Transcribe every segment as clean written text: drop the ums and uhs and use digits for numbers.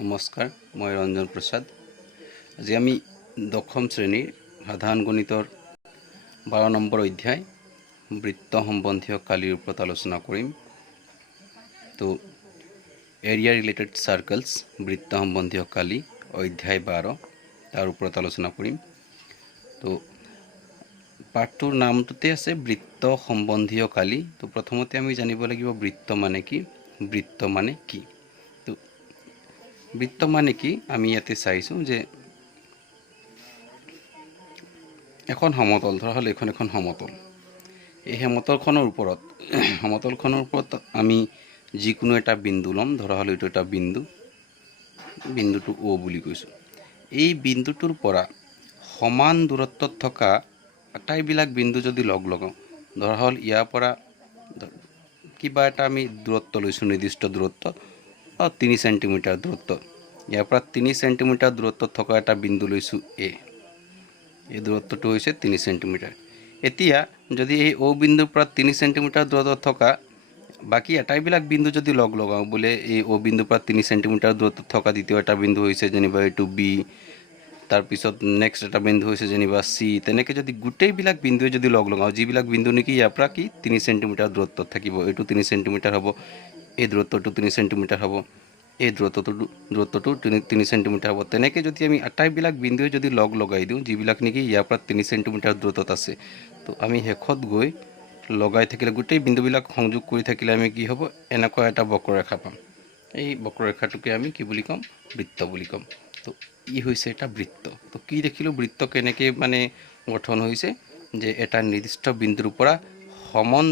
নমস্কাৰ, মই ৰঞ্জন প্ৰসাদ। আজি আমি দশম শ্ৰেণীৰ সাধাৰণ গণিতৰ 12 নম্বৰ অধ্যায় বৃত্ত সম্বন্ধীয় কালিৰ ওপৰত আলোচনা কৰিম। তো এৰিয়া ৰিলেটেড সাৰ্কলছ বৃত্ত সম্বন্ধীয় কালি অধ্যায় 12 তাৰ ওপৰত আলোচনা কৰিম। তো পাঠটোৰ নামটোতে আছে বৃত্ত সম্বন্ধীয় কালি। তো প্ৰথমতে আমি জানিব লাগিব বৃত্ত মানে কি। বৃত্ত মানে কি? বৃত্ত মানে কি আমি ইয়াতে চাইছো যে এখন সমতল, ধৰা হল এখন সমতল। এই সমতলখনৰ ওপৰত আমি যিকোনো এটা বিন্দু লম। ধৰা হল এইটো এটা বিন্দুটো O বুলি কৈছো। এই বিন্দুটোৰ পৰা সমান দূৰত্বত থকা আটাইবিলাক বিন্দু যদি লগ লগাও, ধৰা হল ইয়াৰ পৰা কিবা এটা আমি দূৰত্ব লৈছো, নিৰ্দিষ্ট দূৰত্ব 3 সেন্টিমিটাৰ দূৰত্ব। ইয়াৰ পৰা 3 সেন্টিমিটাৰ দূৰত্বত থকা এটা বিন্দু লৈছো A। এই দূৰত্বটো হৈছে 3 সেন্টিমিটাৰ। এতিয়া যদি এই O বিন্দুৰ পৰা 3 সেন্টিমিটাৰ দূৰত্বত থকা বাকি আটাইবিলাক বিন্দু যদি লগ লগাও, বোলে এই O বিন্দুৰ পৰা 3 সেন্টিমিটাৰ দূৰত্বত থকা দ্বিতীয় এটা বিন্দু হৈছে যেনিবা এইটো B, তাৰ পিছত নেক্সট এটা বিন্দু হৈছে যেনিবা C, তেনেকৈ যদি গোটেইবিলাক বিন্দুৱে যদি লগ লগাও, যিবিলাক বিন্দু নেকি ইয়াৰ পৰা কি 3 সেন্টিমিটাৰ দূৰত্বত থাকিব, এইটো 3 সেন্টিমিটাৰ হ'ব, এই দূৰত্বটো 3 সেন্টিমিটাৰ হ'ব, এই দূৰত্বটো 3 সেন্টিমিটাৰ হ'ব। তেনেকৈ যদি আমি আটাইবিলাক বিন্দুৱে যদি লগ লগাই দিওঁ, যিবিলাক নেকি ইয়াৰ পৰা 3 সেন্টিমিটাৰ দূৰত্বত আছে, তো আমি শেষত গৈ লগাই থাকিলে গোটেই বিন্দুবিলাক সংযোগ কৰি থাকিলে আমি কি হ'ব, এনেকুৱা এটা বক্ৰৰেখা পাম। এই বক্ৰৰেখাটোকে আমি কি বুলি ক'ম? বৃত্ত বুলি ক'ম। তো ই হৈছে এটা বৃত্ত। তো কি দেখিলোঁ বৃত্ত কেনেকৈ মানে গঠন হৈছে, যে এটা নিৰ্দিষ্ট বিন্দুৰ পৰা সমান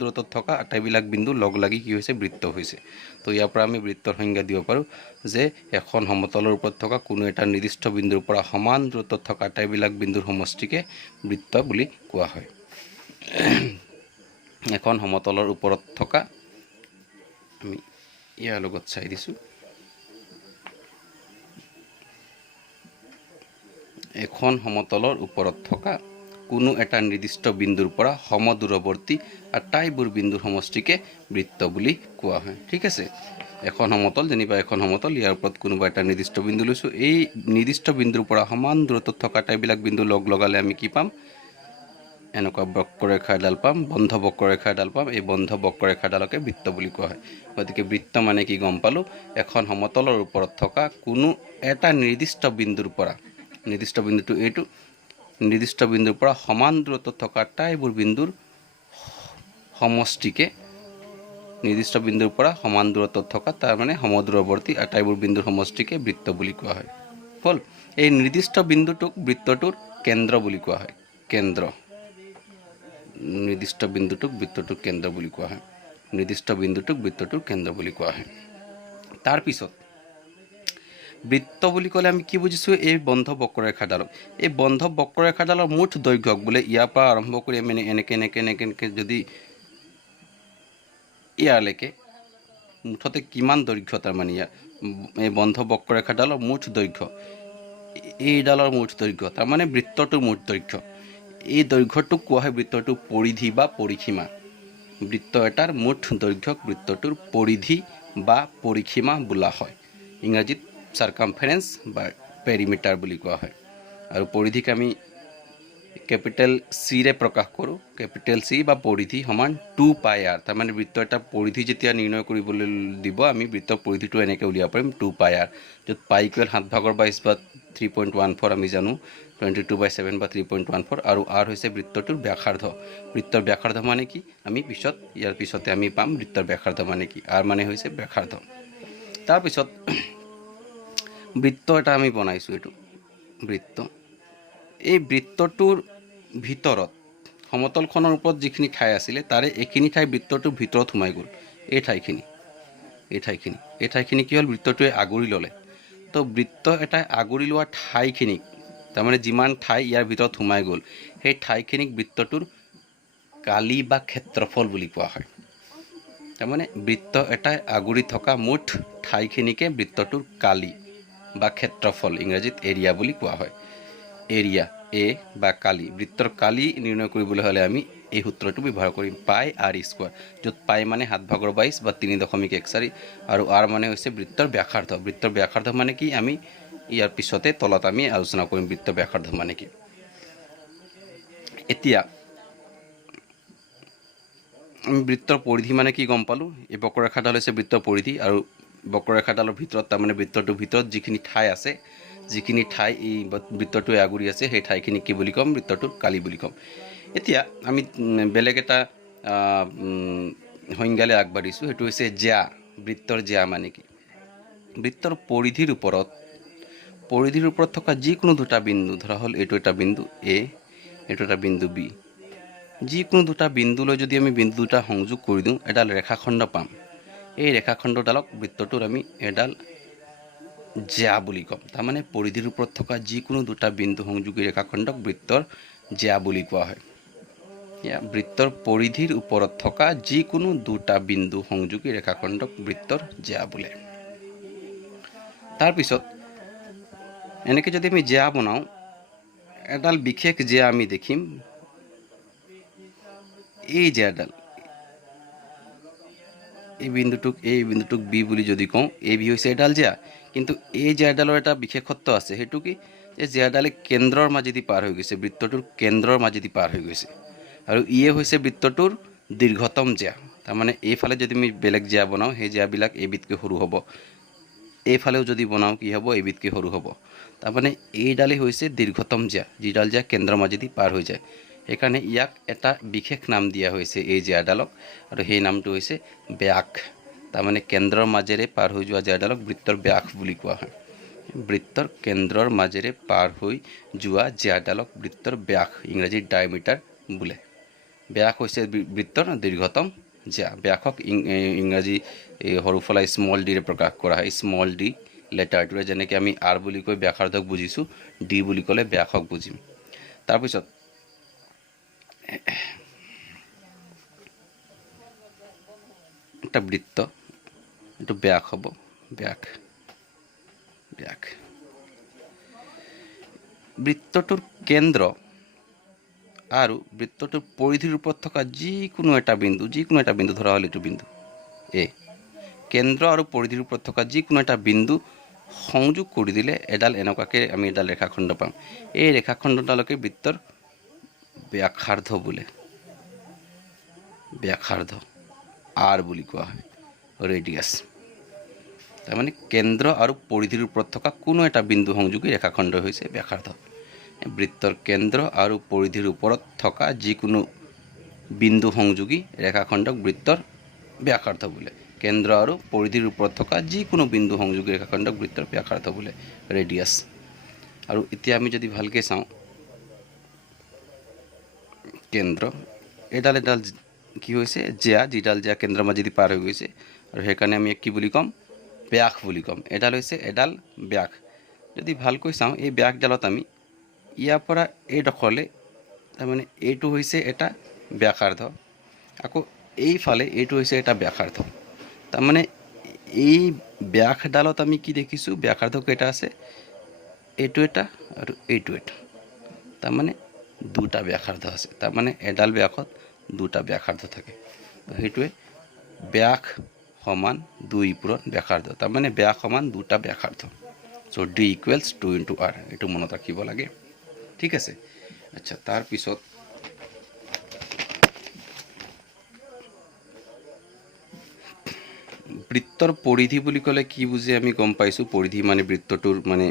দূৰত্বত থকা আটাইবিলাক বিন্দু লগ লাগি কি হৈছে, বৃত্ত হৈছে। তো ইয়াৰ পৰা আমি বৃত্তৰ সংজ্ঞা দিব পাৰোঁ যে এখন সমতলৰ ওপৰত থকা কোনো এটা নিৰ্দিষ্ট বিন্দুৰ পৰা সমান দূৰত্বত থকা আটাইবিলাক বিন্দুৰ সমষ্টিকে বৃত্ত বুলি কোৱা হয়। এখন সমতলৰ ওপৰত থকা, আমি ইয়াৰ লগত চাই দিছোঁ, এখন সমতলৰ ওপৰত থকা কোনো এটা নিৰ্দিষ্ট বিন্দুৰ পৰা সমদূৰৱৰ্তী আটাইবোৰ বিন্দুৰ সমষ্টিকে বৃত্ত বুলি কোৱা হয়। ঠিক আছে, এখন সমতল, যেনিবা এখন সমতল, ইয়াৰ ওপৰত কোনোবা এটা নিৰ্দিষ্ট বিন্দু লৈছোঁ। এই নিৰ্দিষ্ট বিন্দুৰ পৰা সমান দূৰত্বত থকা আটাইবিলাক বিন্দু লগ লগালে আমি কি পাম? এনেকুৱা বক্ৰৰেখা এডাল পাম, বন্ধ বক্ৰৰেখা এডাল পাম। এই বন্ধ বক্ৰৰেখাডালকে বৃত্ত বুলি কোৱা হয়। গতিকে বৃত্ত মানে কি গম পালোঁ, এখন সমতলৰ ওপৰত থকা কোনো এটা নিৰ্দিষ্ট বিন্দুৰ পৰা, নিৰ্দিষ্ট বিন্দুটো এইটো, নিৰ্দিষ্ট বিন্দুৰ পৰা সমান দূৰত্বত থকা আটাইবোৰ বিন্দুৰ সমষ্টিকে, নিৰ্দিষ্ট বিন্দুৰ পৰা সমান দূৰত্বত থকা তাৰ মানে সমদূৰৱৰ্তী আটাইবোৰ বিন্দুৰ সমষ্টিকে বৃত্ত বুলি কোৱা হয়। হ'ল, এই নিৰ্দিষ্ট বিন্দুটোক বৃত্তটোৰ কেন্দ্ৰ বুলি কোৱা হয়। কেন্দ্ৰ, নিৰ্দিষ্ট বিন্দুটোক বৃত্তটোৰ কেন্দ্ৰ বুলি কোৱা হয়। নিৰ্দিষ্ট বিন্দুটোক বৃত্তটোৰ কেন্দ্ৰ বুলি কোৱা হয়। তাৰপিছত বৃত্ত বুলি ক'লে আমি কি বুজিছোঁ? এই বন্ধ বক্ৰৰেখাডালক, এই বন্ধ বক্ৰৰেখাডালৰ মুঠ দৈৰ্ঘ্যক, বোলে ইয়াৰ পৰা আৰম্ভ কৰি আমি এনেকৈ যদি ইয়ালৈকে মুঠতে কিমান দৈৰ্ঘ্য, তাৰমানে ইয়াৰ এই বন্ধ বক্ৰৰেখাডালৰ মুঠ দৈৰ্ঘ্য, এইডালৰ মুঠ দৈৰ্ঘ্য, তাৰমানে বৃত্তটোৰ মুঠ দৈৰ্ঘ্য। এই দৈৰ্ঘ্যটোক কোৱা হয় বৃত্তটোৰ পৰিধি বা পৰিসীমা। বৃত্ত এটাৰ মুঠ দৈৰ্ঘ্যক বৃত্তটোৰ পৰিধি বা পৰিসীমা বোলা হয়। ইংৰাজীত সাৰ্কামফাৰেন্স বা পেৰিমিটাৰ বুলি কোৱা হয়। আৰু পৰিধিক আমি কেপিটেল চিৰে প্ৰকাশ কৰোঁ। কেপিটেল চি বা পৰিধি সমান 2πr। তাৰমানে বৃত্ত এটা পৰিধি যেতিয়া নিৰ্ণয় কৰিবলৈ দিব, আমি বৃত্তৰ পৰিধিটো এনেকৈ উলিয়াব পাৰিম 2πr, য'ত পাই ইকুৱেল 7/22 বা 3.14 আমি জানো, 22/7 বা 3.14, আৰু r হৈছে বৃত্তটোৰ ব্যাসাৰ্ধ। বৃত্তৰ ব্যাসাৰ্ধ মানে কি আমি ইয়াৰ পিছতে আমি পাম। বৃত্তৰ ব্যাসাৰ্ধ মানে কি, r মানে হৈছে ব্যাসাৰ্ধ। তাৰপিছত বৃত্ত এটা আমি বনাইছোঁ, এইটো বৃত্ত। এই বৃত্তটোৰ ভিতৰত, সমতলখনৰ ওপৰত যিখিনি ঠাই আছিলে তাৰে এইখিনি ঠাই বৃত্তটোৰ ভিতৰত সোমাই গ'ল। এই ঠাইখিনি কি হ'ল, বৃত্তটোৱে আগুৰি ল'লে। তো বৃত্ত এটাই আগুৰি লোৱা ঠাইখিনিক, তাৰমানে যিমান ঠাই ইয়াৰ ভিতৰত সোমাই গ'ল, সেই ঠাইখিনিক বৃত্তটোৰ কালি বা ক্ষেত্ৰফল বুলি কোৱা হয়। তাৰমানে বৃত্ত এটাই আগুৰি থকা মুঠ ঠাইখিনিকে বৃত্তটোৰ কালি বা ক্ষেত্ৰফল, ইংৰাজীত এৰিয়া বুলি কোৱা হয়। এৰিয়া, এ বা কালি, বৃত্তৰ কালি নিৰ্ণয় কৰিবলৈ হ'লে আমি এই সূত্ৰটো ব্যৱহাৰ কৰিম পাই r স্কোৱাৰ, য'ত পাই মানে 7/22 বা 3.14 আৰু r মানে হৈছে বৃত্তৰ ব্যাসাৰ্ধ। বৃত্তৰ ব্যাসাৰ্ধ মানে কি আমি ইয়াৰ পিছতে তলত আমি আলোচনা কৰিম বৃত্তৰ ব্যাসাৰ্ধ মানে কি। এতিয়া আমি বৃত্তৰ পৰিধি মানে কি গম পালোঁ। এই বক্ৰৰেখাডাল হৈছে বৃত্তৰ পৰিধি আৰু বক্ৰৰেখাডালৰ ভিতৰত তাৰমানে বৃত্তটোৰ ভিতৰত যিখিনি ঠাই আছে, যিখিনি ঠাই এই বৃত্তটোৱে আগুৰি আছে সেই ঠাইখিনি কি বুলি ক'ম, বৃত্তটোৰ কালি বুলি ক'ম। এতিয়া আমি বেলেগ এটা সংজ্ঞালৈ আগবাঢ়িছোঁ, সেইটো হৈছে জ্যা। বৃত্তৰ জ্যা মানে কি, বৃত্তৰ পৰিধিৰ ওপৰত থকা যিকোনো দুটা বিন্দু, ধৰা হ'ল এইটো এটা বিন্দু এ, এইটো এটা বিন্দু বি, যিকোনো দুটা বিন্দুলৈ যদি আমি বিন্দু দুটা সংযোগ কৰি দিওঁ এডাল ৰেখাখণ্ড পাম। এই ৰেখাখণ্ডডালক বৃত্তটোৰ আমি এডাল জ্যা বুলি ক'ম। তাৰমানে পৰিধিৰ ওপৰত থকা যিকোনো দুটা বিন্দু সংযোগী ৰেখাখণ্ডক বৃত্তৰ জ্যা বুলি কোৱা হয়। বৃত্তৰ পৰিধিৰ ওপৰত থকা যিকোনো দুটা বিন্দু সংযোগী ৰেখাখণ্ডক বৃত্তৰ জ্যা বোলে। তাৰপিছত এনেকৈ যদি আমি জ্যা বনাওঁ, এডাল বিশেষ জ্যা আমি দেখিম। এই জ্যাডাল, এই বিন্দুটোক বি বুলি যদি কওঁ, এই বি হৈছে এডাল জ্যা। কিন্তু এই জ্যাডালৰ এটা বিশেষত্ব আছে, সেইটো কি, যে জ্যাডালে কেন্দ্ৰৰ মাজেদি পাৰ হৈ গৈছে, বৃত্তটোৰ কেন্দ্ৰৰ মাজেদি পাৰ হৈ গৈছে। আৰু ইয়ে হৈছে বৃত্তটোৰ দীৰ্ঘতম জ্যা। তাৰমানে এইফালে যদি আমি বেলেগ জ্যা বনাওঁ, সেই জ্যাবিলাক এইবিধকৈ সৰু হ'ব। এইফালেও যদি বনাওঁ কি হ'ব, এইবিধকৈ সৰু হ'ব। তাৰমানে এইডালেই হৈছে দীৰ্ঘতম জ্যা, যিডাল জ্যা কেন্দ্ৰৰ মাজেদি পাৰ হৈ যায়। সেইকাৰণে ইয়াক এটা বিশেষ নাম দিয়া হৈছে এই জ্যাডালক, আৰু সেই নামটো হৈছে ব্যাস। তাৰমানে কেন্দ্ৰৰ মাজেৰে পাৰ হৈ যোৱা জ্যাডালক বৃত্তৰ ব্যাস বুলি কোৱা হয়। বৃত্তৰ কেন্দ্ৰৰ মাজেৰে পাৰ হৈ যোৱা জ্যাডালক বৃত্তৰ ব্যাস, ইংৰাজীত ডায়মিটাৰ বোলে। ব্যাস হৈছে বৃত্তৰ দীৰ্ঘতম জ্যা। ব্যাসক ইংৰাজী সৰু ফলা স্মল ডিৰে প্ৰকাশ কৰা হয়। স্মল ডি লেটাৰটোৰে, যেনেকৈ আমি আৰ বুলি কৈ ব্যাসাৰ্ধক বুজিছোঁ, ডি বুলি ক'লে ব্যাসক বুজিম। তাৰপিছত এটা বৃত্ত, এইটো ব্যাস হ'ব, ব্যাস। বৃত্তটোৰ কেন্দ্ৰ আৰু বৃত্তটোৰ পৰিধিৰ ওপৰত থকা যিকোনো এটা বিন্দু ধৰা হ'ল এইটো বিন্দু এ, কেন্দ্ৰ আৰু পৰিধিৰ ওপৰত থকা যিকোনো এটা বিন্দু সংযোগ কৰি দিলে এডাল এনেকুৱাকৈ আমি এডাল ৰেখাখণ্ড পাম। এই ৰেখাখণ্ডডালকে বৃত্তৰ ব্যাসাৰ্ধ বোলে। ব্যাসাৰ্ধ আৰ বুলি কোৱা হয়, ৰেডিয়াছ। তাৰমানে কেন্দ্ৰ আৰু পৰিধিৰ ওপৰত থকা কোনো এটা বিন্দু সংযোগী ৰেখাখণ্ড হৈছে ব্যাসাৰ্ধ। বৃত্তৰ কেন্দ্ৰ আৰু পৰিধিৰ ওপৰত থকা যিকোনো বিন্দু সংযোগী ৰেখাখণ্ডক বৃত্তৰ ব্যাসাৰ্ধ বোলে। কেন্দ্ৰ আৰু পৰিধিৰ ওপৰত থকা যিকোনো বিন্দু সংযোগী ৰেখাখণ্ডক বৃত্তৰ ব্যাসাৰ্ধ বোলে, ৰেডিয়াছ। আৰু এতিয়া আমি যদি ভালকৈ চাওঁ, কেন্দ্ৰ, এডাল কি হৈছে জ্যা, যিডাল জ্যা কেন্দ্ৰৰ মাজেদি পাৰ হৈ গৈছে, আৰু সেইকাৰণে আমি কি বুলি ক'ম, ব্যাস বুলি ক'ম। এডাল হৈছে এডাল ব্যাস। যদি ভালকৈ চাওঁ, এই ব্যাসডালত আমি ইয়াৰ পৰা এইডোখৰলৈ, তাৰমানে এইটো হৈছে এটা ব্যাসাৰ্ধ, আকৌ এইফালে এইটো হৈছে এটা ব্যাসাৰ্ধ। তাৰমানে এই ব্যাসডালত আমি কি দেখিছোঁ, ব্যাসাৰ্ধ কেইটা আছে, এইটো এটা আৰু এইটো এটা। তাৰমানে দুটা ব্যাসাৰ্ধ আছে। তাৰমানে এডাল ব্যাসত দুটা ব্যাসাৰ্ধ থাকে। সেইটোৱে ব্যাস সমান 2 পূৰণ ব্যাসাৰ্ধ। তাৰমানে ব্যাস সমান দুটা ব্যাসাৰ্ধ। চ' D = 2 × R, এইটো মনত ৰাখিব লাগে। ঠিক আছে। আচ্ছা, তাৰপিছত বৃত্তৰ পৰিধি বুলি ক'লে কি বুজি আমি গম পাইছোঁ। পৰিধি মানে বৃত্তটোৰ মানে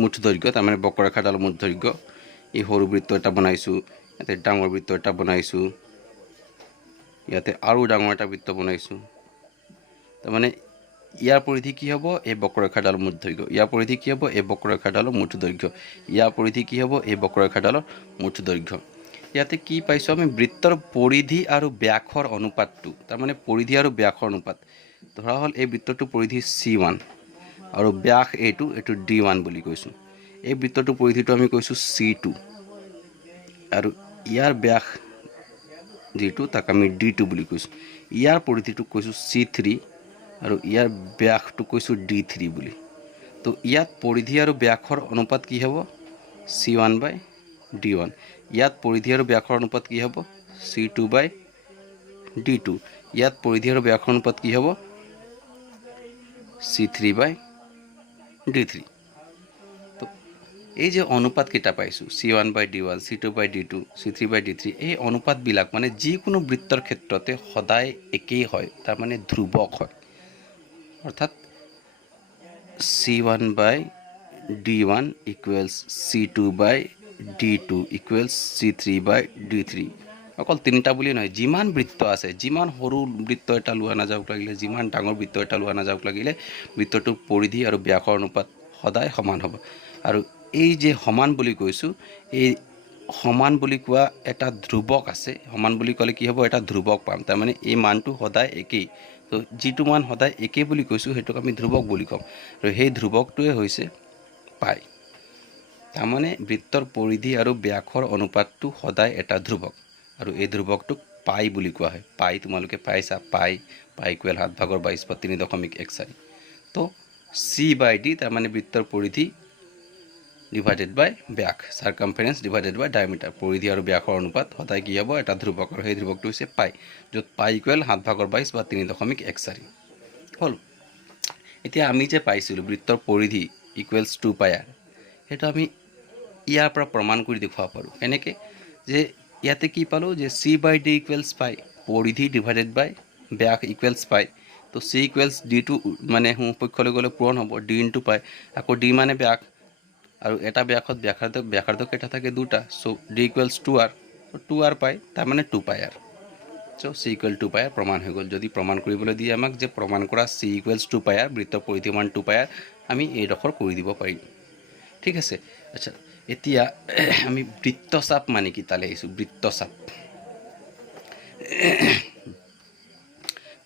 মুঠ দৈৰ্ঘ্য, তাৰমানে বক্ৰৰেখাডালৰ মুঠ দৈৰ্ঘ্য। এই সৰু বৃত্ত এটা বনাইছোঁ, ইয়াতে ডাঙৰ বৃত্ত এটা বনাইছোঁ, ইয়াতে আৰু ডাঙৰ এটা বৃত্ত বনাইছোঁ। তাৰমানে ইয়াৰ পৰিধি কি হ'ব, এই বক্ৰৰেখাডালৰ মুঠ দৈৰ্ঘ্য। ইয়াৰ পৰিধি কি হ'ব, এই বক্ৰৰেখাডালৰ মুঠ দৈৰ্ঘ্য। ইয়াৰ পৰিধি কি হ'ব, এই বক্ৰৰেখাডালৰ মুঠ দৈৰ্ঘ্য। ইয়াতে কি পাইছোঁ আমি, বৃত্তৰ পৰিধি আৰু ব্যাসৰ অনুপাতটো, তাৰমানে পৰিধি আৰু ব্যাসৰ অনুপাত। ধৰা হ'ল এই বৃত্তটোৰ পৰিধি C1 আৰু ব্যাস এইটো D1 বুলি কৈছোঁ। এই বৃত্তটোৰ পৰিধিটো আমি কৈছোঁ C2 আৰু ইয়াৰ ব্যাস যিটো তাক আমি D2 বুলি কৈছোঁ। ইয়াৰ পৰিধিটোক কৈছোঁ C3 আৰু ইয়াৰ ব্যাসটোক কৈছোঁ D3 বুলি। তো ইয়াত পৰিধি আৰু ব্যাসৰ অনুপাত কি হ'ব, C1/D1 D1 ইয়াত পৰিধি আৰু ব্যাসৰ অনুপাত কি হ'ব C2 by D2 ইয়াত পৰিধি আৰু ব্যাসৰ অনুপাত কি হ'ব C3 by D3 তো এই যে অনুপাত কেইটা পাইছো C1 by D1 C2 by D2 C3 by D3 এই অনুপাত বিলাক মানে যিকোনো বৃত্তৰ ক্ষেত্ৰতে সদায় একেই হয় তাৰ মানে ধ্ৰুৱক হয় অৰ্থাৎ C1 by D1 equals C2 by D2 equals C3 by D3 অকল তিনিটা বুলি নহয় যিমান বৃত্ত আছে যিমান সৰু বৃত্ত এটা লোৱা নাযাওক লাগিলে যিমান ডাঙৰ বৃত্ত এটা লোৱা নাযাওক লাগিলে বৃত্তটোৰ পৰিধি আৰু ব্যাসৰ অনুপাত সদায় সমান হ'ব আৰু এই যে সমান বুলি কৈছো এই সমান বুলি কোৱা এটা ধ্ৰুৱক আছে সমান বুলি ক'লে কি হ'ব এটা ধ্ৰুৱক পাম তাৰ মানে এই মানটো সদায় একেই তো যিটো মান সদায় একেই বুলি কৈছো হেতুক আমি ধ্ৰুৱক বুলি কম আৰু সেই ধ্ৰুৱকটোৱে হৈছে পাই তাৰ মানে বৃত্তৰ পৰিধি আৰু ব্যাসৰ অনুপাতটো সদায় এটা ধ্ৰুৱক আৰু এই ধ্ৰুৱকটোক পাই বুলি কোৱা হয় পাই তোমালোকে পাইছা পাই ইকুৱেল 7/22/3.14 তো C by D তাৰ মানে বৃত্তৰ পৰিধি ডিভাইডেড বাই ব্যাস সাৰকামফাৰেন্স ডিভাইডেড বাই ডায়ামিটাৰ পৰিধি আৰু ব্যাসৰ অনুপাত সদায় কি হ'ব এটা ধ্ৰুৱক আৰু সেই ধ্ৰুৱকটো হৈছে পাই য'ত পাই ইকুৱেল 7/22/3.14 হ'ল এতিয়া আমি যে পাইছিলো বৃত্তৰ পৰিধি ইকুৱেলছ 2 পাই r হেতু আমি ইয়াৰ পৰা প্ৰমাণ কৰি দেখুৱাব পাৰো এনেকে যে ইয়াতে কি পালো যে C by D equals পাই পৰিধি ডিভাইডেড বাই ব্যাস ইকুৱেলছ পাই তো C equals D2 মানে হুপক্ষলৈ গলে পূৰণ হ'ব D into পাই আকৌ D মানে ব্যাস আৰু এটা ব্যাসত ব্যাসাৰ্ধ কেইটা থাকে দুটা সো D equals 2r তো 2r পাই তাৰ মানে 2 পাই r সো C equal 2 পাই r প্ৰমাণ হৈ গল যদি প্ৰমাণ কৰিবলৈ দিয়ে আমাক যে প্ৰমাণ কৰা C equals 2 পাই r বৃত্তৰ পৰিধি মান 2 পাই r আমি এই ডখৰ কৰি দিব পাৰিম ঠিক আছে আচ্ছা এতিয়া আমি বৃত্তচাপ মানে কি তালে আইছো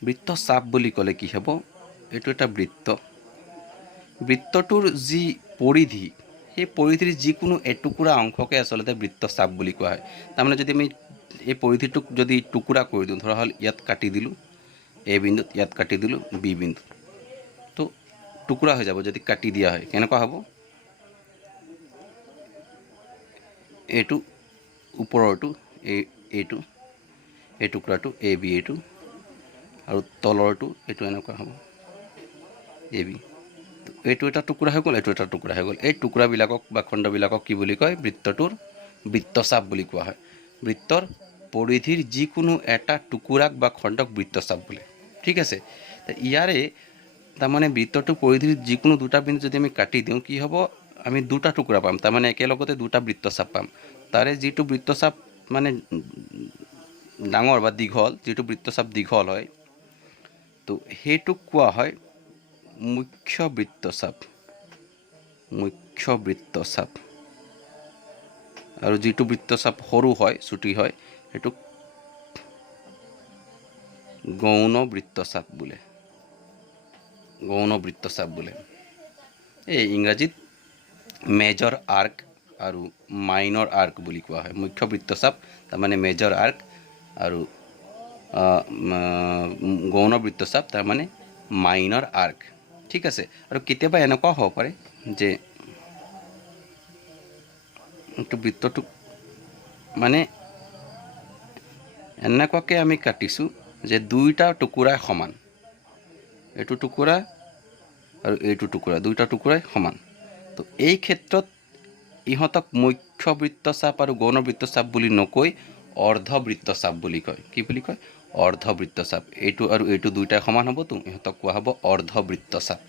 বৃত্তচাপ বুলি ক'লে কি হ'ব এটো এটা বৃত্তটোৰ যি পৰিধি সেই পৰিধিৰ যিকোনো এটুকুৰা অংশকে আসলতে বৃত্তচাপ বুলি কোৱা হয় তাৰ মানে যদি আমি এই পৰিধিটোক যদি টুকুৰা কৰি দিওঁ ধৰা হল ইয়াত কাটি দিলো এ বিন্দুত ইয়াত কাটি দিলো বি বিন্দু তো টুকুৰা হৈ যাব যদি কাটি দিয়া হয় কেনেকুৱা হ'ব এটো ওপৰটো এটো এই টুকুৰাটো এ বি এটো আৰু তলৰটো এটো এনেকুৱা হ'ব এ বি এটো এটা টুকুৰা হৈ গ'ল এটো এটা টুকুৰা হৈ গ'ল এই টুকুৰা বিলাকক বা খণ্ড বিলাকক কি বুলি কয় বৃত্তটোৰ বৃত্তচাপ বুলি কোৱা হয় বৃত্তৰ পৰিধিৰ যিকোনো এটা টুকুৰাক বা খণ্ডক বৃত্তচাপ বোলে ঠিক আছে ইয়াৰে তাৰ মানে বৃত্তটোৰ পৰিধিৰ যিকোনো দুটা বিন্দু যদি আমি কাটি দিওঁ কি হ'ব আমি দুটা টুকুৰা পাম তাৰ মানে একেলগতে দুটা বৃত্তচাপ পাম তাৰে যিটো বৃত্তচাপ মানে ডাঙৰ বা দীঘল যেটো বৃত্তচাপ দীঘল হয় তো হেতু কোৱা হয় মুখ্য বৃত্তচাপ আৰু যেটো বৃত্তচাপ সৰু হয় ছুটি হয় হেতু গৌণ বৃত্তচাপ বোলে এই ইংৰাজীত মেজৰ আৰ্ক আৰু মাইনৰ আৰ্ক বুলি কোৱা হয় মুখ্য বৃত্তচাপ তাৰ মানে মেজৰ আৰ্ক আৰু গৌণ বৃত্তচাপ তাৰ মানে মাইনৰ আৰ্ক ঠিক আছে আৰু কেতিয়াবা এনেকুৱা হ'ব পাৰে যে এইটো বৃত্তটো মানে এনেকুৱাকে আমি কাটিছো যে দুইটা টুকুৰা সমান এইটো টুকুৰা আৰু এইটো টুকুৰা দুইটা টুকুৰাই সমান তো এই ক্ষেত্ৰত ইহতক মুখ্য বৃত্তচাপ আৰু গৌণ বৃত্তচাপ বুলি নকৈ অৰ্ধ বৃত্তচাপ বুলি কয় কি বুলি কয় অৰ্ধ বৃত্তচাপ এইটো আৰু এইটো দুইটা সমান হ'ব তো ইহতক কোৱা হ'ব অৰ্ধ বৃত্তচাপ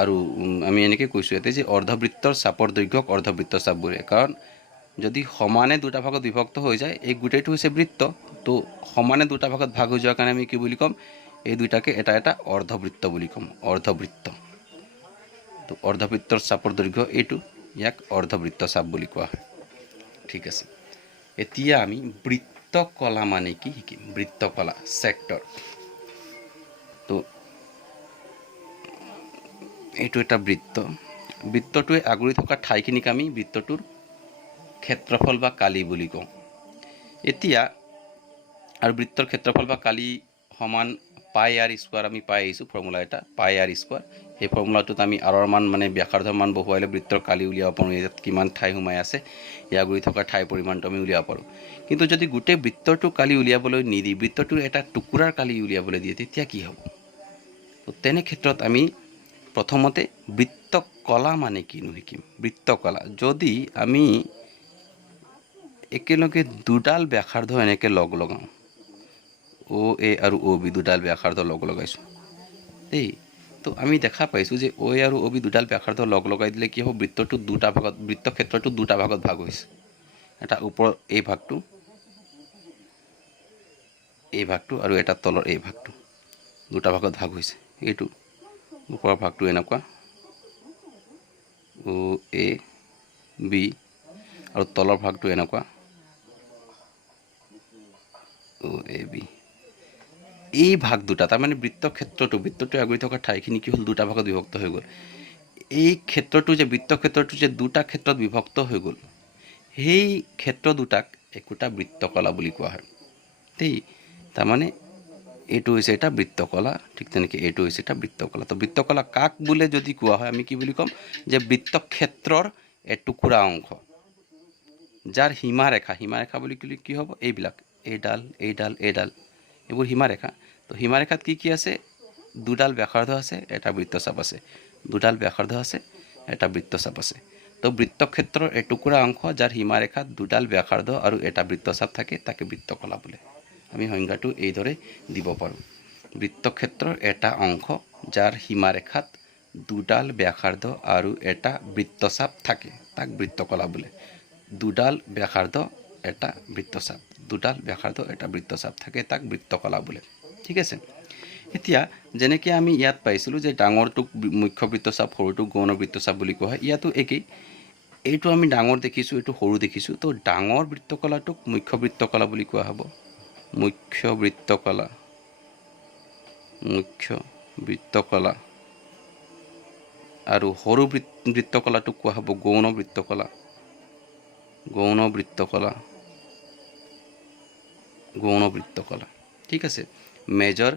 আৰু আমি এনেকৈ কৈছো এতে যে অৰ্ধবৃত্তৰ চাপৰ দৈৰ্ঘ্যক অৰ্ধবৃত্তচাপ বোলে কাৰণ যদি সমানে দুটা ভাগত বিভক্ত হৈ যায় এই গুটেটো হৈছে বৃত্ত তো সমানে দুটা ভাগত ভাগ হৈ যোৱাৰ কাৰণে আমি কি বুলি কম এই দুইটাকে এটা এটা অৰ্ধবৃত্ত বুলি কম অৰ্ধবৃত্ত তো অৰ্ধবৃত্তৰ চাপৰ দৈৰ্ঘ্য এইটো ইয়াক অৰ্ধবৃত্তচাপ বুলি কোৱা হয় ঠিক আছে এতিয়া আমি বৃত্তকলা মানে কি শিকিম বৃত্তকলা সেক্টৰ তো এইটো এটা বৃত্তটোৱে আগুৰি থকা ঠাইখিনিক আমি বৃত্তটোৰ ক্ষেত্ৰফল বা কালি বুলি কওঁ এতিয়া আৰু বৃত্তৰ ক্ষেত্ৰফল বা কালি সমান পাই r স্কয়াৰ আমি পাই আইছো ফৰ্মুলা এটা পাই r স্কয়াৰ এই ফৰ্মুলাটোত আমি আৰৰ মান মানে ব্যাসাৰ্ধৰ মান বহুৱাইলে বৃত্তৰ কালি উলিয়াব পাৰোঁ। ইয়াত কিমান ঠাই সোমাই আছে, ইয়াৰ গুৰি থকা ঠাইৰ পৰিমাণটো আমি উলিয়াব পাৰোঁ। কিন্তু যদি গোটেই বৃত্তটো কালি উলিয়াবলৈ নিদি বৃত্তটোৰ এটা টুকুৰাৰ কালি উলিয়াবলৈ দিয়ে তেতিয়া কি হ'ব? তো তেনে ক্ষেত্ৰত আমি প্ৰথমতে বৃত্তকলা মানে কিনো শিকিম। বৃত্তকলা যদি আমি একেলগে দুডাল ব্যাসাৰ্ধ এনেকৈ লগ লগাওঁ, অ এ আৰু অ বি দুডাল ব্যাসাৰ্ধ লগ লগাইছোঁ দেই, তো আমি দেখা পাইছোঁ যে অ এ আৰু অ বি দুডাল ব্যাসাৰ্ধ লগ লগাই দিলে কি হ'ব, বৃত্তটো দুটা ভাগত, বৃত্তক্ষেত্ৰটো দুটা ভাগত ভাগ হৈছে। এটা ওপৰৰ এই ভাগটো আৰু এটা তলৰ এই ভাগটো দুটা ভাগত ভাগ হৈছে। এইটো ওপৰৰ ভাগটো এনেকুৱা অ এ বি আৰু তলৰ ভাগটো এনেকুৱা অ এ বি। এই ভাগ দুটা তাৰমানে বৃত্তটো আগুৰি থকা ঠাইখিনি কি হ'ল, দুটা ভাগত বিভক্ত হৈ গ'ল। এই ক্ষেত্ৰটো যে বৃত্তক্ষেত্ৰটো যে দুটা ক্ষেত্ৰত বিভক্ত হৈ গ'ল, সেই ক্ষেত্ৰ দুটাক একোটা বৃত্তকলা বুলি কোৱা হয় দেই। তাৰমানে এইটো হৈছে এটা বৃত্তকলা, ঠিক তেনেকৈ এইটো হৈছে এটা বৃত্তকলা। তো বৃত্তকলা কাক বোলে যদি কোৱা হয়, আমি কি বুলি ক'ম যে বৃত্তক্ষেত্ৰৰ এটুকুৰা অংশ যাৰ সীমাৰেখা বুলি ক'লে কি হ'ব, এইবিলাক এইডাল এইডাল এইডাল এইবোৰ সীমাৰেখা। তো সীমাৰেখাত কি কি আছে, দুডাল ব্যাসাৰ্ধ আছে, এটা বৃত্তচাপ আছে, দুডাল ব্যাসাৰ্ধ আছে, এটা বৃত্তচাপ আছে। তো বৃত্তক্ষেত্ৰৰ এটুকুৰা অংশ যাৰ সীমাৰেখাত দুডাল ব্যাসাৰ্ধ আৰু এটা বৃত্তচাপ থাকে তাকে বৃত্তকলা বোলে। আমি সংজ্ঞাটো এইদৰে দিব পাৰোঁ, বৃত্তক্ষেত্ৰৰ এটা অংশ যাৰ সীমাৰেখাত দুডাল ব্যাসাৰ্ধ আৰু এটা বৃত্তচাপ থাকে তাক বৃত্তকলা বোলে। দুডাল ব্যাসাৰ্ধ এটা বৃত্তচাপ, দুডাল ব্যাসাৰ্ধ এটা বৃত্তচাপ থাকে তাক বৃত্তকলা বোলে। ঠিক আছে। এতিয়া যেনেকৈ আমি ইয়াত পাইছিলোঁ যে ডাঙৰটোক মুখ্য বৃত্তচাপ, সৰুটোক গৌণ বৃত্তচাপ বুলি কোৱা হয়, ইয়াতো একেই। এইটো আমি ডাঙৰ দেখিছোঁ, এইটো সৰু দেখিছোঁ। তো ডাঙৰ বৃত্তকলাটোক মুখ্য বৃত্তকলা বুলি কোৱা হ'ব, মুখ্য বৃত্তকলা, মুখ্য বৃত্তকলা। আৰু সৰু বৃত্তকলাটোক কোৱা হ'ব গৌণ বৃত্তকলা, গৌণ বৃত্তকলা, গৌণ বৃত্তকলা। ঠিক আছে। Major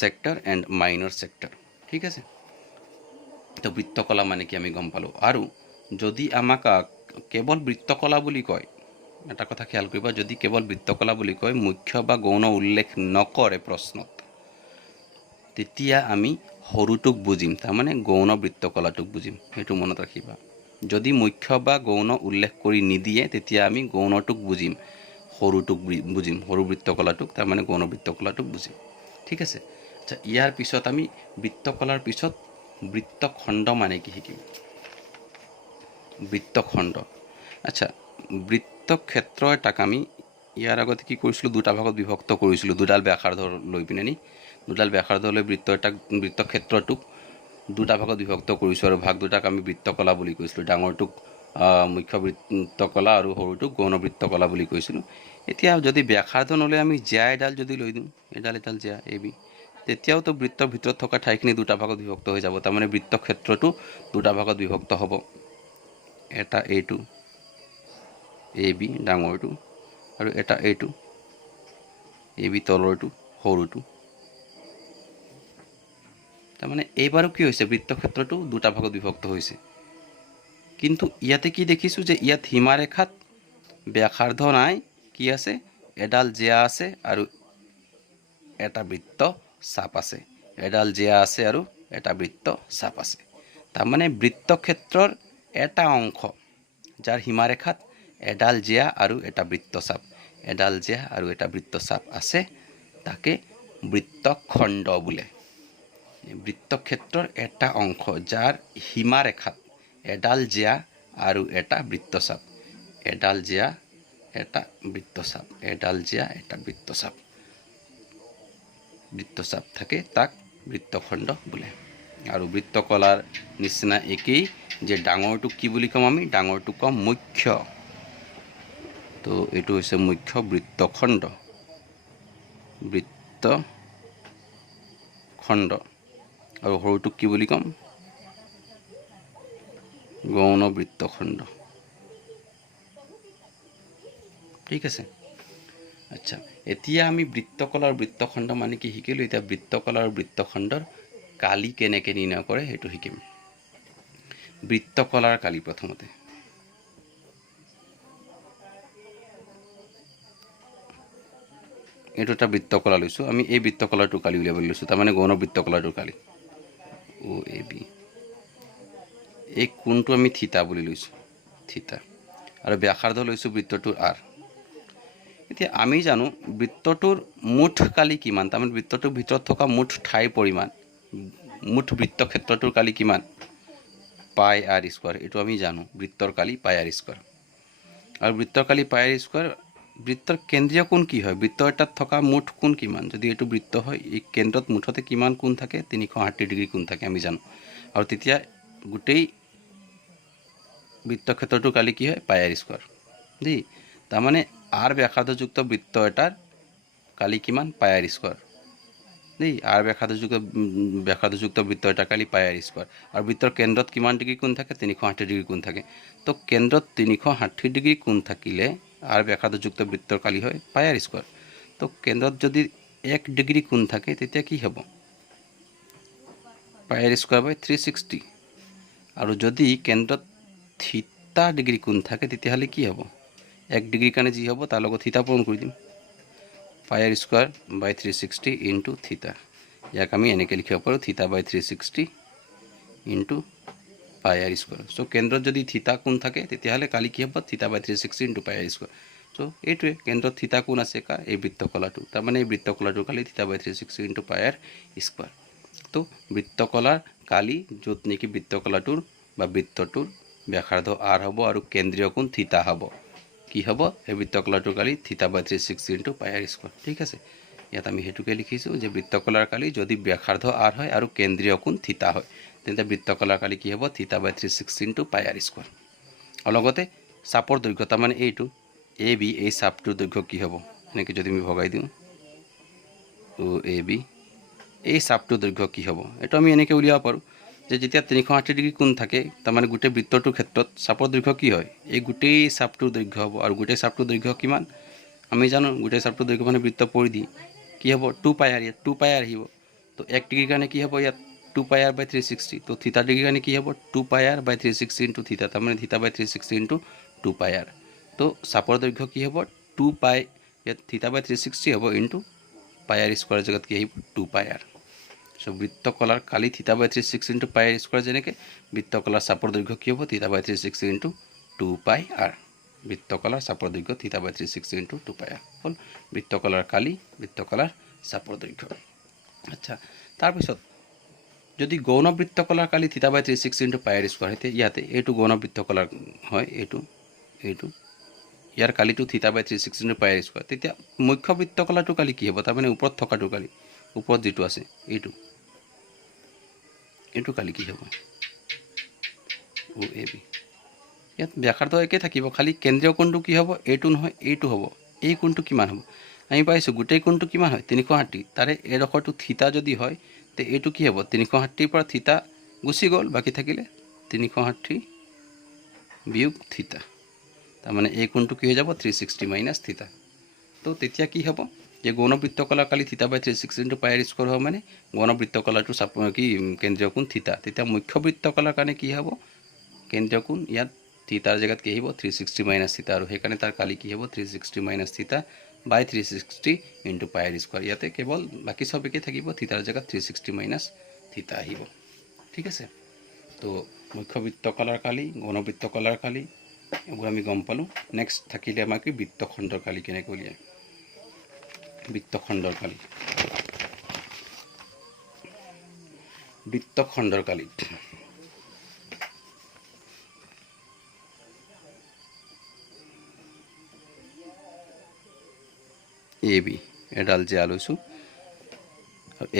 sector and minor sector. ঠিক আছে। তো বৃত্তকলা মানে কি আমি গম পালোঁ। আৰু যদি আমাক কেৱল বৃত্তকলা বুলি কয়, এটা কথা খেয়াল কৰিবা, যদি কেৱল বৃত্তকলা বুলি কয়, মুখ্য বা গৌণ উল্লেখ নকৰে প্ৰশ্নত, তেতিয়া আমি সৰুটোক বুজিম, তাৰমানে গৌণ বৃত্তকলাটোক বুজিম। সেইটো মনত ৰাখিবা। যদি মুখ্য বা গৌণ উল্লেখ কৰি নিদিয়ে তেতিয়া আমি গৌণটোক বুজিম, সৰুটোক বুজিম, সৰু বৃত্তকলাটোক, তাৰমানে গৌণ বৃত্তকলাটোক বুজিম। ঠিক আছে। আচ্ছা, ইয়াৰ পিছত আমি বৃত্তকলাৰ পিছত বৃত্তখণ্ড মানে কি শিকিম। বৃত্তখণ্ড। আচ্ছা, বৃত্তক্ষেত্ৰ এটাক আমি ইয়াৰ আগতে কি কৰিছিলোঁ, দুটা ভাগত বিভক্ত কৰিছিলোঁ, দুডাল ব্যাসাৰ্ধ লৈ পিনে নি, দুডাল ব্যাসাৰ্ধ লৈ বৃত্তক্ষেত্ৰটোক দুটা ভাগত বিভক্ত কৰিছোঁ আৰু ভাগ দুটাক আমি বৃত্তকলা বুলি কৈছিলোঁ। ডাঙৰটোক মুখ্য বৃত্তকলা আৰু সৰুটোক গৌণ বৃত্তকলা বুলি কৈছিলোঁ। এতিয়া যদি ব্যাসাৰ্ধ নলৈ আমি জিয়া এডাল যদি লৈ দিওঁ, এডাল জিয়া এ বি, তেতিয়াওতো বৃত্তৰ ভিতৰত থকা ঠাইখিনি দুটা ভাগত বিভক্ত হৈ যাব। তাৰমানে বৃত্তক্ষেত্ৰটো দুটা ভাগত বিভক্ত হ'ব। এটা এইটো এ বি ডাঙৰটো, আৰু এটা এইটো এ বি তলৰটো সৰুটো। তাৰমানে এইবাৰো কি হৈছে, বৃত্তক্ষেত্ৰটো দুটা ভাগত বিভক্ত হৈছে। কিন্তু ইয়াতে কি দেখিছোঁ যে ইয়াত সীমাৰেখাত ব্যাসাৰ্ধ নাই, কি আছে, এডাল জিয়া আছে আৰু এটা বৃত্ত চাপ আছে, এডাল জিয়া আছে আৰু এটা বৃত্ত চাপ আছে। তাৰমানে বৃত্তক্ষেত্ৰৰ এটা অংশ যাৰ সীমাৰেখাত এডাল জিয়া আৰু এটা বৃত্তচাপ, এডাল জিয়া আৰু এটা বৃত্তচাপ আছে তাকে বৃত্তখণ্ড বোলে। বৃত্তক্ষেত্ৰৰ এটা অংশ যাৰ সীমাৰেখাত এডাল জিয়া আৰু এটা বৃত্তচাপ, এডাল জিয়া এটা বৃত্তচাপ, এডাল জিয়া এটা বৃত্তচাপ থাকে তাক বৃত্তখণ্ড বোলে। আৰু বৃত্তকলাৰ নিচিনা একেই যে ডাঙৰটোক কি বুলি ক'ম আমি, ডাঙৰটোক ক'ম মুখ্য। তো এইটো হৈছে মুখ্য বৃত্তখণ্ড, বৃত্তখণ্ড। আৰু সৰুটোক কি বুলি ক'ম, গৌণ বৃত্তখণ্ড। ঠিক আছে। আচ্ছা, এতিয়া আমি বৃত্তকলা আৰু বৃত্তখণ্ড মানে কি শিকিলোঁ। এতিয়া বৃত্তকলা আৰু বৃত্তখণ্ডৰ কালি কেনেকৈ নিৰ্ণয় কৰে সেইটো শিকিম। বৃত্তকলাৰ কালি প্ৰথমতে এইটো এটা বৃত্তকলা লৈছোঁ আমি। এই বৃত্তকলাটোৰ কালি উলিয়াবলৈ লৈছোঁ, তাৰমানে গৌণ বৃত্তকলাটোৰ কালি অ' এ বি। এই কোণটো আমি থিতা বুলি লৈছোঁ, থিতা, আৰু ব্যাসাৰ্ধ লৈছোঁ বৃত্তটোৰ আৰ। এতিয়া আমি জানো বৃত্তটোৰ মুঠ কালি কিমান, তাৰমানে বৃত্তটোৰ ভিতৰত থকা মুঠ ঠাইৰ পৰিমাণ, মুঠ বৃত্তক্ষেত্ৰটোৰ কালি কিমান, পাই আৰ স্কোৱাৰ। এইটো আমি জানো, বৃত্তৰ কালি পাই আৰ স্কোৱাৰ। আৰু বৃত্তৰ কালি পাই আৰ স্কোৱাৰ। বৃত্তৰ কেন্দ্ৰীয় কোণ কি হয়, বৃত্ত এটাত থকা মুঠ কোণ কিমান, যদি এইটো বৃত্ত হয় এই কেন্দ্ৰত মুঠতে কিমান কোণ থাকে, 360 ডিগ্ৰী কোণ থাকে আমি জানো। আৰু তেতিয়া গোটেই বৃত্তক্ষেত্ৰটোৰ কালি কি হয়, পাই আৰ স্কোৱাৰ দেই। তাৰমানে আৰ ব্যাসাৰ্ধযুক্ত বৃত্ত এটাৰ কালি কিমান, পাই আৰ স্কোৱাৰ দেই। আৰ ব্যাসাৰ্ধযুক্ত বৃত্ত এটাৰ কালি পাই আৰ স্কোৱাৰ। আৰু বৃত্তৰ কেন্দ্ৰত কিমান ডিগ্ৰী কোণ থাকে, 360 ডিগ্ৰী কোণ থাকে। তো কেন্দ্ৰত 360 ডিগ্ৰী কোণ থাকিলে আৰ ব্যাসাৰ্ধযুক্ত বৃত্তৰ কালি হয় পাই আৰ স্কোৱাৰ। তো কেন্দ্ৰত যদি 1 ডিগ্ৰী কোণ থাকে তেতিয়া কি হ'ব, পাই আৰ স্কোৱাৰ বাই 360। আৰু যদি কেন্দ্ৰত থিতা ডিগ্ৰী কোণ থাকে তেতিয়াহ'লে কি হ'ব, 1 ডিগ্ৰীৰ কাৰণে যি হ'ব তাৰ লগত থিতা পূৰণ কৰি দিম, pi r square by 360 into theta. ইয়াক আমি এনেকৈ লিখিব পাৰোঁ, theta by 360 into pi r square. So' কেন্দ্ৰত যদি থিতা কোণ থাকে তেতিয়াহ'লে কালি কি হ'ব, theta by 360 into pi r square. So' এইটোৱে কেন্দ্ৰত থিতা কোণ আছে কাৰ, এই বৃত্তকলাটো, তাৰমানে এই বৃত্তকলাটোৰ কালি theta by 360 into pi r square. তো বৃত্তকলাৰ কালি য'ত নেকি বৃত্তকলাটোৰ বা বৃত্তটোৰ ব্যাসাৰ্ধ আৰ হ'ব আৰু কেন্দ্ৰীয় কোণ থিতা হ'ব, কি হ'ব, এই বৃত্তকলাটোৰ কালি theta by 360 into pi r square. ঠিক আছে, ইয়াত আমি সেইটোকে লিখিছোঁ যে বৃত্তকলাৰ কালি যদি ব্যাসাৰ্ধ আৰ হয় আৰু কেন্দ্ৰীয় কোণ থিতা হয় তেন্তে বৃত্তকলাৰ কালি কি হ'ব, theta by 360 into pi r square. আৰু লগতে চাপৰ দৈৰ্ঘ্য, তাৰমানে এইটো এ বি, এই চাপটোৰ দৈৰ্ঘ্য কি হ'ব, এনেকৈ যদি আমি ভগাই দিওঁ অ' এ বি, এই চাপটোৰ দৈৰ্ঘ্য কি হ'ব, এইটো আমি এনেকৈ উলিয়াব পাৰোঁ যে যেতিয়া 360 ডিগ্ৰী কোণ থাকে তাৰমানে গোটেই বৃত্তটোৰ ক্ষেত্ৰত চাপৰ দৈৰ্ঘ্য কি হয়, এই গোটেই চাপটোৰ দৈৰ্ঘ্য হ'ব। আৰু গোটেই চাপটোৰ দৈৰ্ঘ্য কিমান আমি জানো, গোটেই চাপটোৰ দৈৰ্ঘ্য মানে বৃত্ত পৰিধি কি হ'ব, 2 পাই আৰ, ইয়াত 2 পাই আৰ আহিব। তো 1 ডিগ্ৰীৰ কাৰণে কি হ'ব, ইয়াত 2 পাই আৰ বাই 360। তো থিতা ডিগ্ৰীৰ কাৰণে কি হ'ব, 2 পাই আৰ বাই 360 ইনটু থিতা, তাৰমানে থিতা বাই 360 ইনটু 2 পাই আৰ। তো চাপৰ দৈৰ্ঘ্য কি হ'ব, 2 পাই, ইয়াত থিতা বাই 360 হ'ব ইনটু পাই আৰ স্কোৱাৰ জেগাত কি আহিব, 2 পাই আৰ। চ' বৃত্তকলাৰ কালি theta by 360 into pi r square, যেনেকৈ বৃত্তকলাৰ চাপৰ দৈৰ্ঘ্য কি হ'ব, theta by 360 into 2 pi R. বৃত্তকলাৰ চাপৰ দৈৰ্ঘ্য থিতা বাই 360 ইনটু 2 পাই আৰ হ'ল বৃত্তকলাৰ কালি, বৃত্তকলাৰ চাপৰ দৈৰ্ঘ্য। আচ্ছা, তাৰপিছত যদি গৌণ বৃত্তকলাৰ কালি theta by 360 into pi r square, এতিয়া ইয়াতে এইটো গৌণ বৃত্তকলাৰ হয়, এইটো ইয়াৰ কালিটো theta by 360 into pi r square, তেতিয়া মুখ্য বৃত্তকলাটোৰ কালি কি হ'ব, তাৰমানে ওপৰত থকাটোৰ কালি, ওপৰত যিটো আছে এইটো কালি কি হ'ব, অ' এ বি। ইয়াত ব্যাসাৰ্ধ একে থাকিব, খালি কেন্দ্ৰীয় কোণটো কি হ'ব, এইটো নহয় এইটো হ'ব। এই কোণটো কিমান হ'ব, আমি পাইছোঁ গোটেই কোণটো কিমান হয়, 360। তাৰে এডোখৰটো থিতা যদি হয় তে এইটো কি হ'ব, 360ৰ পৰা থিতা গুচি গ'ল, বাকী থাকিলে 360 বিয়োগ থিতা, তাৰমানে এই কোণটো কি হৈ যাব, 360 মাইনাছ থিতা। তো তেতিয়া কি হ'ব, যে গৌণ বৃত্তকলাৰ কালি theta by 360 into pi r square হ'ব, মানে গৌণ বৃত্তকলাৰটো চাপ কি কেন্দ্ৰীয় কোণ থিতা। তেতিয়া মুখ্য বৃত্তকলাৰ কাৰণে কি হ'ব, কেন্দ্ৰীয় কোণ ইয়াত থিতাৰ জেগাত কি আহিব, 360 মাইনাছ থিতা, আৰু সেইকাৰণে তাৰ কালি কি হ'ব, 360 minus theta by 360 into pi r square. ইয়াতে কেৱল বাকী চব একে থাকিব, থিতাৰ জেগাত 360 মাইনাছ থিতা আহিব। ঠিক আছে, তো মুখ্য বৃত্তকলাৰ কালি, গৌণ বৃত্তকলাৰ কালি এইবোৰ আমি গম পালোঁ। নেক্সট থাকিলে আমাৰ কি, বৃত্তখণ্ডৰ কালি কেনেকৈ উলিয়ায়, বৃত্তখণ্ডৰ কালি। বৃত্তখণ্ডৰ কালিত এ বি এডাল জেয়া লৈছোঁ,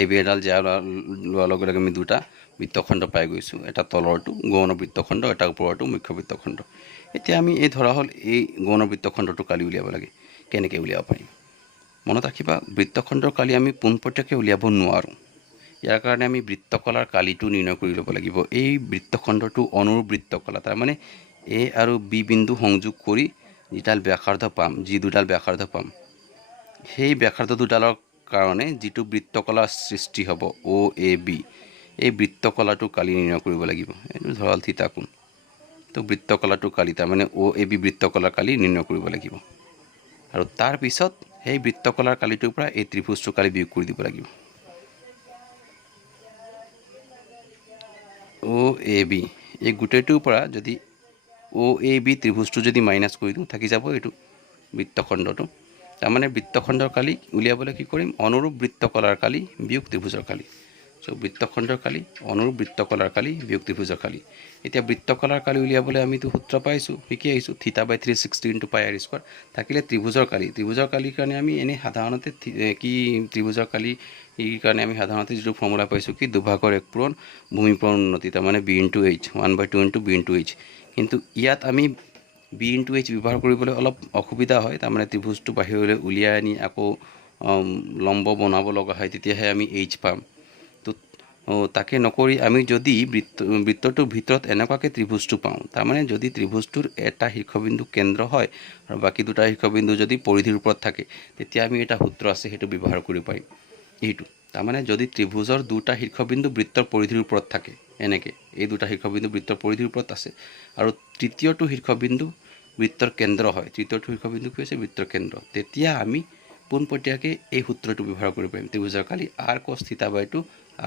এ বি এডাল জেয়া লোৱাৰ লগে লগে আমি দুটা বৃত্তখণ্ড পাই গৈছোঁ, এটা তলৰটো গৌণ বৃত্তখণ্ড, এটা ওপৰৰটো মুখ্য বৃত্তখণ্ড। এতিয়া আমি এই ধৰা হ'ল এই গৌণ বৃত্তখণ্ডটো কালি উলিয়াব লাগে, কেনেকৈ উলিয়াব পাৰিম, মনত ৰাখিবা বৃত্তখণ্ডৰ কালি আমি পোনপটীয়াকৈ উলিয়াব নোৱাৰোঁ। ইয়াৰ কাৰণে আমি বৃত্তকলাৰ কালিটো নিৰ্ণয় কৰি ল'ব লাগিব। এই বৃত্তখণ্ডটো অনুৰূপ বৃত্তকলা, তাৰমানে এ আৰু বি বিন্দু সংযোগ কৰি যিডাল ব্যাসাৰ্ধ পাম, যি দুডাল ব্যাসাৰ্ধ পাম, সেই ব্যাসাৰ্ধ দুডালৰ কাৰণে যিটো বৃত্তকলাৰ সৃষ্টি হ'ব অ' এ বি, এই বৃত্তকলাটোৰ কালি নিৰ্ণয় কৰিব লাগিব। এইটো ধৰা হ'ল থিতা কোণ। তো বৃত্তকলাটোৰ কালি তাৰমানে OAB বৃত্তকলাৰ কালি নিৰ্ণয় কৰিব লাগিব। আৰু তাৰপিছত সেই বৃত্তকলাৰ কালিটোৰ পৰা এই ত্ৰিভুজটোৰ কালি বিয়োগ কৰি দিব লাগিব। OAB এই গোটেইটোৰ পৰা যদি OAB ত্ৰিভুজটো যদি মাইনাছ কৰি দিওঁ থাকি যাব এইটো বৃত্তখণ্ডটো। তাৰমানে বৃত্তখণ্ডৰ কালি উলিয়াবলৈ কি কৰিম, অনুৰূপ বৃত্তকলাৰ কালি বিয়োগ ত্ৰিভুজৰ কালি। সো বৃত্তখণ্ডৰ কালি অনুৰূপ বৃত্তকলাৰ কালি বিয়োগ ত্ৰিভুজৰ কালি। এতিয়া বৃত্তকলাৰ কালি উলিয়াবলৈ আমিতো সূত্ৰ পাইছোঁ, শিকি আহিছোঁ, θ/360 × πr² থাকিলে ত্ৰিভুজৰ কালি। ত্ৰিভুজৰ কালিৰ কাৰণে আমি এনেই সাধাৰণতে কি ত্ৰিভুজৰ কালি কাৰণে আমি সাধাৰণতে যিটো ফৰ্মুলা পাইছোঁ কি দুভাগৰ এক পূৰণ ভূমি পূৰণ উন্নতি, তাৰমানে B × H 1/2 × B × H। কিন্তু ইয়াত আমি B × H ব্যৱহাৰ কৰিবলৈ অলপ অসুবিধা হয়, তাৰমানে ত্ৰিভুজটো বাহিৰলৈ উলিয়াই আনি আকৌ লম্ব বনাব লগা হয়, তেতিয়াহে আমি H পাম। তো তাকে নকৰি আমি যদি বৃত্তটোৰ ভিতৰত এনেকুৱাকৈ ত্ৰিভুজটো পাওঁ, তাৰমানে যদি ত্ৰিভুজটোৰ এটা শীৰ্ষবিন্দু কেন্দ্ৰ হয় আৰু বাকী দুটা শীৰ্ষবিন্দু যদি পৰিধিৰ ওপৰত থাকে, তেতিয়া আমি এটা সূত্ৰ আছে সেইটো ব্যৱহাৰ কৰিব পাৰিম। এইটো তাৰমানে যদি ত্ৰিভুজৰ দুটা শীৰ্ষবিন্দু বৃত্তৰ পৰিধিৰ ওপৰত থাকে, এনেকৈ এই দুটা শীৰ্ষবিন্দু বৃত্তৰ পৰিধিৰ ওপৰত আছে আৰু তৃতীয়টো শীৰ্ষবিন্দু বৃত্তৰ কেন্দ্ৰ হয়, তৃতীয়টো শীৰ্ষবিন্দু কি হৈছে বৃত্তৰ কেন্দ্ৰ, তেতিয়া আমি পোনপটীয়াকৈ এই সূত্ৰটো ব্যৱহাৰ কৰিব পাৰিম। ত্ৰিভুজৰ কালি r cos θ/2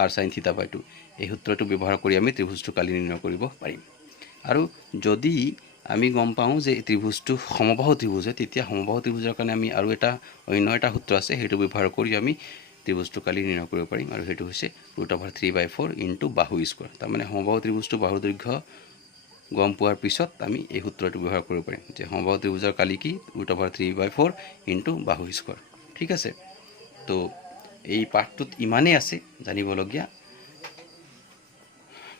r sin θ/2 এই সূত্ৰটো ব্যৱহাৰ কৰি আমি ত্ৰিভুজটো কালি নিৰ্ণয় কৰিব পাৰিম। আৰু যদি আমি গম পাওঁ যে ত্ৰিভুজটো সমবাহু ত্ৰিভুজ হয়, তেতিয়া সমবাহু ত্ৰিভুজৰ কাৰণে আমি আৰু অন্য এটা সূত্ৰ আছে, সেইটো ব্যৱহাৰ কৰি আমি ত্ৰিভুজটো কালি নিৰ্ণয় কৰিব পাৰিম। আৰু সেইটো হৈছে √3/4 × বাহু²। তাৰমানে সমবাহু ত্ৰিভুজটো বাহুৰ দৈৰ্ঘ্য গম পোৱাৰ পিছত আমি এই সূত্ৰটো ব্যৱহাৰ কৰিব পাৰিম যে সমবাহু ত্ৰিভুজৰ কালি কি √3/4 × বাহু²। ঠিক আছে। তো এই পাঠটোত ইমানেই আছে জানিবলগীয়া।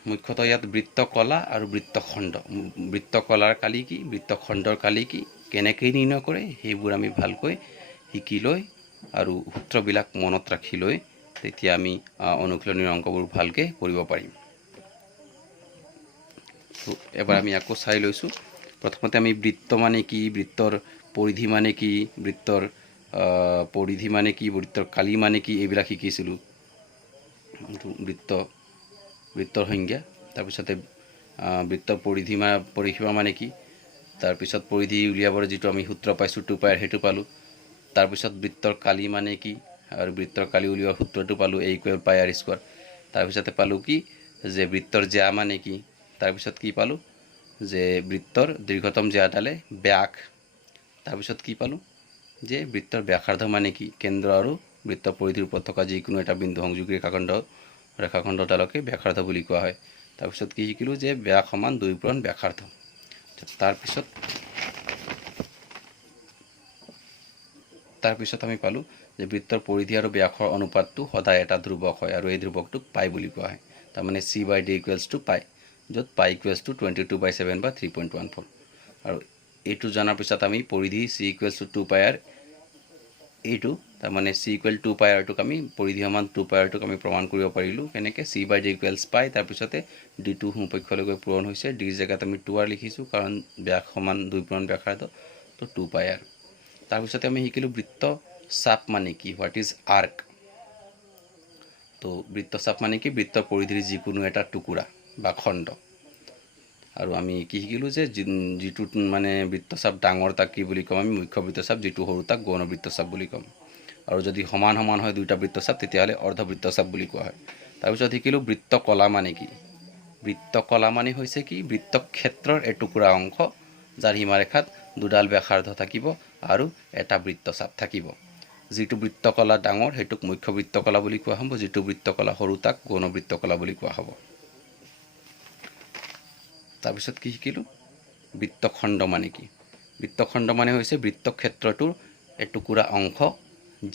মুখ্যতঃ ইয়াত বৃত্তকলা আৰু বৃত্তখণ্ড, বৃত্তকলাৰ কালি কি, বৃত্তখণ্ডৰ কালি কি, কেনেকৈ নিৰ্ণয় কৰে সেইবোৰ আমি ভালকৈ শিকি লৈ আৰু সূত্ৰবিলাক মনত ৰাখি লৈ তেতিয়া আমি অনুশীলনীৰ অংকবোৰ ভালকৈ কৰিব পাৰিম। এবাৰ আমি আকৌ চাই লৈছোঁ। প্ৰথমতে আমি বৃত্ত মানে কি, বৃত্তৰ পৰিধি মানে কি, বৃত্তৰ পৰিধি মানে কি, বৃত্তৰ কালি মানে কি, এইবিলাক শিকিছিলোঁ। বৃত্তৰ সংজ্ঞা, তাৰপিছতে বৃত্তৰ পৰিসীমা মানে কি, তাৰপিছত পৰিধি উলিয়াবৰ যিটো আমি সূত্ৰ পাইছোঁ 2πr সেইটো পালোঁ। তাৰপিছত বৃত্তৰ কালি মানে কি আৰু বৃত্তৰ কালি উলিওৱাৰ সূত্ৰটো পালোঁ A = πr²। তাৰপিছতে পালোঁ কি যে বৃত্তৰ জ্যা মানে কি, তাৰপিছত কি পালোঁ যে বৃত্তৰ দীৰ্ঘতম জ্যাডালে ব্যাস। তাৰপিছত কি পালোঁ যে বৃত্তৰ ব্যাসাৰ্ধ মানে কি, কেন্দ্ৰ আৰু বৃত্তৰ পৰিধিৰ ওপৰত থকা যিকোনো এটা বিন্দু সংযোগী ৰেখাখণ্ডডালকে ব্যাসাৰ্ধ বুলি কোৱা হয়। তাৰপিছত কি শিকিলোঁ যে ব্যাস সমান 2 ব্যাসাৰ্ধ। তাৰপিছত আমি পালোঁ যে বৃত্তৰ পৰিধি আৰু ব্যাসৰ অনুপাতটো সদায় এটা ধ্ৰুৱক হয় আৰু এই ধ্ৰুৱকটোক পাই বুলি কোৱা হয়। তাৰমানে C/D = π, য'ত π = 22/7 বা 3.14। আৰু এইটো জনাৰ পিছত আমি পৰিধি C = 2πr, এইটো তাৰমানে C = 2πrটোক আমি পৰিধি সমান 2πrটোক আমি প্ৰমাণ কৰিব পাৰিলোঁ কেনেকৈ, C/D = π, তাৰপিছতে D2 সোঁপক্ষলৈকে পূৰণ হৈছে, ডিৰ জেগাত আমি 2r লিখিছোঁ কাৰণ ব্যাস সমান 2 ব্যাসাৰ্ধ, তো 2πr। তাৰপিছতে আমি শিকিলোঁ বৃত্ত চাপ মানে কি, হোৱাট ইজ আৰ্ক। তো বৃত্তচাপ মানে কি, বৃত্তৰ পৰিধিৰ যিকোনো এটা টুকুৰা বা খণ্ড। আৰু আমি কি শিকিলোঁ যে যিটো মানে বৃত্তচাপ ডাঙৰ তাক কি বুলি ক'ম আমি, মুখ্য বৃত্তচাপ, যিটো সৰু তাক গৌণ বৃত্তচাপ বুলি ক'ম। আৰু যদি সমান সমান হয় দুটা বৃত্তচাপ তেতিয়াহ'লে অৰ্ধ বৃত্তচাপ বুলি কোৱা হয়। তাৰপিছত শিকিলোঁ বৃত্তকলা মানে কি। বৃত্তকলা মানে হৈছে কি, বৃত্তক্ষেত্ৰৰ এটুকুৰা অংশ যাৰ সীমাৰেখাত দুডাল ব্যাসাৰ্ধ থাকিব আৰু এটা বৃত্তচাপ থাকিব। যিটো বৃত্তকলা ডাঙৰ সেইটোক মুখ্য বৃত্তকলা বুলি কোৱা হ'ব, যিটো বৃত্তকলা সৰু তাক গৌণ বৃত্তকলা বুলি কোৱা হ'ব। তাৰপিছত কি শিকিলোঁ, বৃত্তখণ্ড মানে কি। বৃত্তখণ্ড মানে হৈছে বৃত্তক্ষেত্ৰটোৰ এটুকুৰা অংশ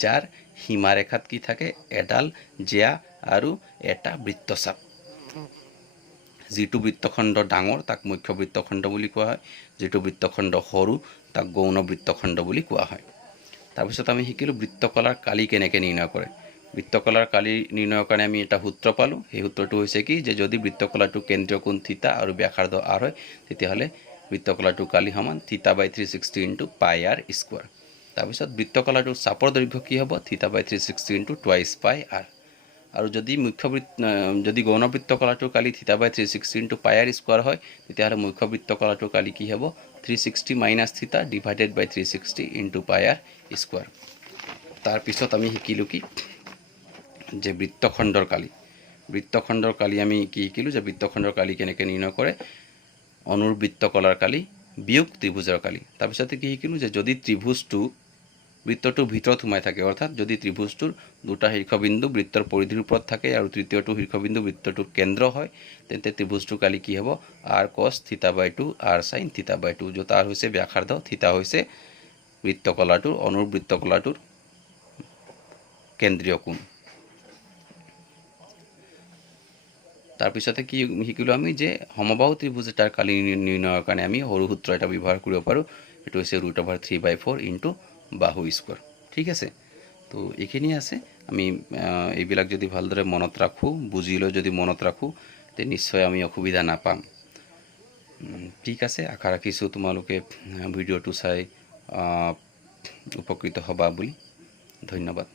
যাৰ সীমাৰেখাত কি থাকে, এডাল জ্যা আৰু এটা বৃত্তচাপ। যিটো বৃত্তখণ্ড ডাঙৰ তাক মুখ্য বৃত্তখণ্ড বুলি কোৱা হয়, যিটো বৃত্তখণ্ড সৰু তাক গৌণ বৃত্তখণ্ড বুলি কোৱা হয়। তাৰপিছত আমি শিকিলোঁ বৃত্তকলাৰ কালি কেনেকৈ নিৰ্ণয় কৰে। বৃত্তকলাৰ কালি নিৰ্ণয়ৰ কাৰণে আমি এটা সূত্ৰ পালোঁ। সেই সূত্ৰটো হৈছে কি যে যদি বৃত্তকলাটোৰ কেন্দ্ৰীয় কোণ θ আৰু ব্যাসাৰ্ধ r হয়, তেতিয়াহ'লে বৃত্তকলাটোৰ কালি সমান θ/360 × πr²। তাৰপিছত বৃত্তকলাটোৰ চাপৰ দৈৰ্ঘ্য কি হ'ব, θ/360 × 2πr। আৰু যদি গৌণবৃত্ত কলাটোৰ কালি থিটা বাই 360 ইনটু পাই আৰ স্কোৱাৰ হয় তেতিয়াহ'লে মুখ্যবৃত্ত কলাটোৰ কালি কি হ'ব 360 মাইনাছ থিটা ডিভাইডেড বাই 360 ইনটু পাই আৰ স্কোৱাৰ। তাৰপিছত আমি শিকিলোঁ কি যে বৃত্তখণ্ডৰ কালি আমি কি শিকিলোঁ যে বৃত্তখণ্ডৰ কালি কেনেকৈ নিৰ্ণয় কৰে, অনুবৃত্ত কলাৰ কালি বিয়োগ ত্ৰিভুজৰ কালি। তাৰপিছতে কি শিকিলোঁ যে যদি ত্ৰিভুজটো বৃত্তটোৰ ভিতৰত সোমাই থাকে, অৰ্থাৎ যদি ত্ৰিভুজটোৰ দুটা শীৰ্ষবিন্দু বৃত্তৰ পৰিধিৰ ওপৰত থাকে আৰু তৃতীয়টো শীৰ্ষবিন্দু বৃত্তটোৰ কেন্দ্ৰ হয়, তেন্তে ত্ৰিভুজটোৰ কালি কি হ'ব আৰ কছ থিটা বাই 2 আৰ চাইন থিটা বাই 2, য'ত আৰ হৈছে ব্যাসাৰ্ধ, থিটা হৈছে বৃত্তকলাটোৰ অনুবৃত্তকলাটোৰ কেন্দ্ৰীয় কোণ। তাৰপিছতে কি শিকিলোঁ আমি যে সমবাহু ত্ৰিভুজ এটাৰ কালি নিৰ্ণয়ৰ কাৰণে আমি সৰু সূত্ৰ এটা ব্যৱহাৰ কৰিব পাৰোঁ, এইটো হৈছে √3/4 ইনটু বাহু স্কোৱাৰ। ঠিক আছে, তো এইখিনিয়ে আছে। আমি এইবিলাক যদি ভালদৰে মনত ৰাখোঁ, বুজি লৈ যদি মনত ৰাখোঁ তে নিশ্চয় আমি অসুবিধা নাপাম। ঠিক আছে, আশা ৰাখিছোঁ তোমালোকে ভিডিঅ'টো চাই উপকৃত হ'বা বুলি। ধন্যবাদ।